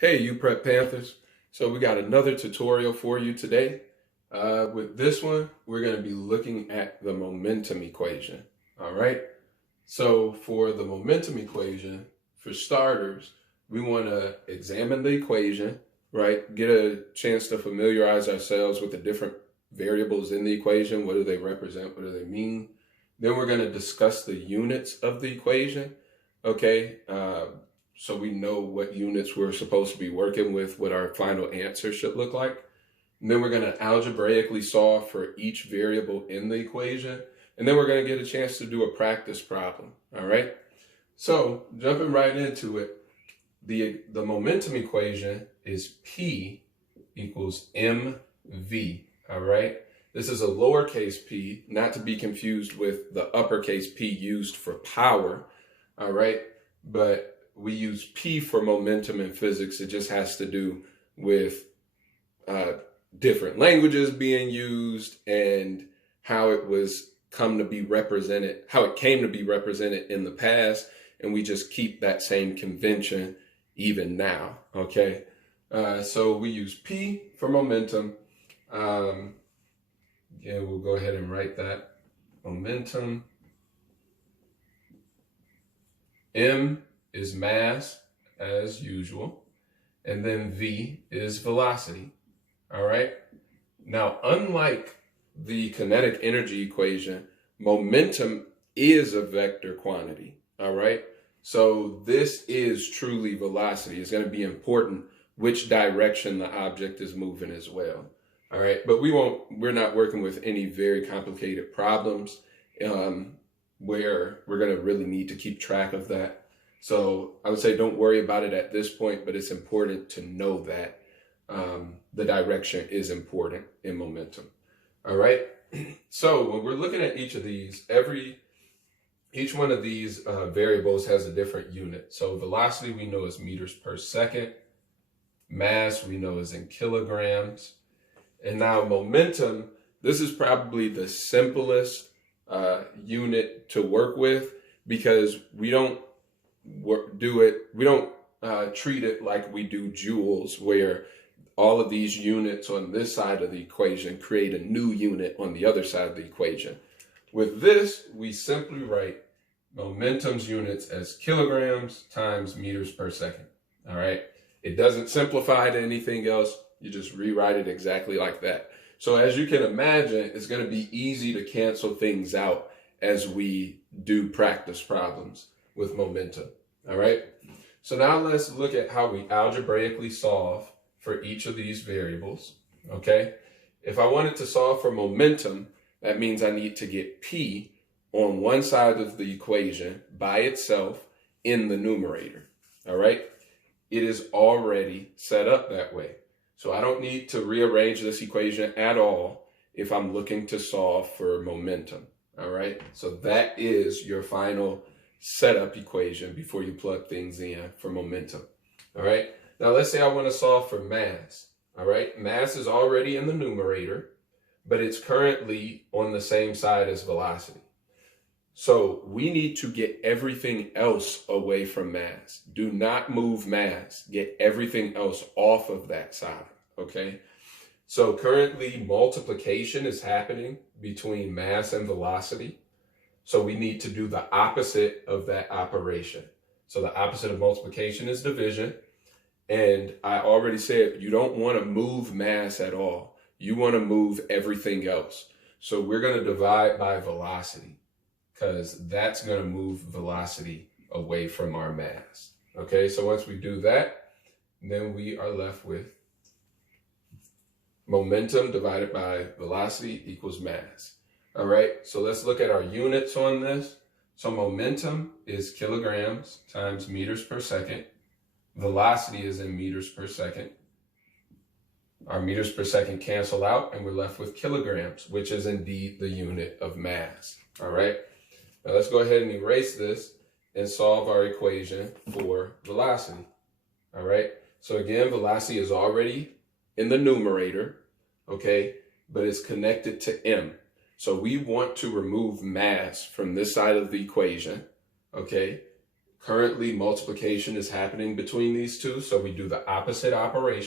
Hey, you Prep Panthers. So we got another tutorial for you today. With this one, we're going to be looking at the momentum equation. All right. So for the momentum equation, for starters, we want to examine the equation, right? Get a chance to familiarize ourselves with the different variables in the equation. What do they represent? What do they mean? Then we're going to discuss the units of the equation. Okay. So we know what units we're supposed to be working with, what our final answer should look like. And then we're going to algebraically solve for each variable in the equation. And then we're going to get a chance to do a practice problem. All right. So jumping right into it, the momentum equation is P equals mv. All right. This is a lowercase p, not to be confused with the uppercase P used for power. All right. But we use P for momentum in physics. It just has to do with different languages being used and how it was come to be represented, how it came to be represented in the past. And we just keep that same convention even now. Okay. So we use P for momentum. Yeah, we'll go ahead and write that. Momentum. M is mass, as usual, and then V is velocity. All right. Now, unlike the kinetic energy equation, momentum is a vector quantity. All right. So this is truly velocity. It's going to be important which direction the object is moving as well. All right. But we're not working with any very complicated problems where we're going to really need to keep track of that. So I would say don't worry about it at this point, but it's important to know that the direction is important in momentum. All right. So when we're looking at each of these, each one of these variables has a different unit. So velocity we know is meters per second. Mass we know is in kilograms. And now momentum, this is probably the simplest unit to work with because we don't treat it like we do joules, where all of these units on this side of the equation create a new unit on the other side of the equation. With this, we simply write momentum's units as kilograms times meters per second. All right. It doesn't simplify to anything else. You just rewrite it exactly like that. So as you can imagine, it's going to be easy to cancel things out as we do practice problems with momentum. All right. So now let's look at how we algebraically solve for each of these variables. Okay. If I wanted to solve for momentum, that means I need to get P on one side of the equation by itself in the numerator. All right. It is already set up that way. So I don't need to rearrange this equation at all if I'm looking to solve for momentum. All right. So that is your final setup equation before you plug things in for momentum. All right. Now let's say I want to solve for mass. All right. Mass is already in the numerator, but it's currently on the same side as velocity. So we need to get everything else away from mass. Do not move mass. Get everything else off of that side. Okay. So currently multiplication is happening between mass and velocity. So we need to do the opposite of that operation. So the opposite of multiplication is division. And I already said you don't want to move mass at all. You want to move everything else. So we're going to divide by velocity because that's going to move velocity away from our mass. Okay, so once we do that, then we are left with momentum divided by velocity equals mass. All right, so let's look at our units on this. So momentum is kilograms times meters per second. Velocity is in meters per second. Our meters per second cancel out and we're left with kilograms, which is indeed the unit of mass. All right, now let's go ahead and erase this and solve our equation for velocity. All right, so again, velocity is already in the numerator, okay, but it's connected to m. So we want to remove mass from this side of the equation, okay? Currently, multiplication is happening between these two, so we do the opposite operation.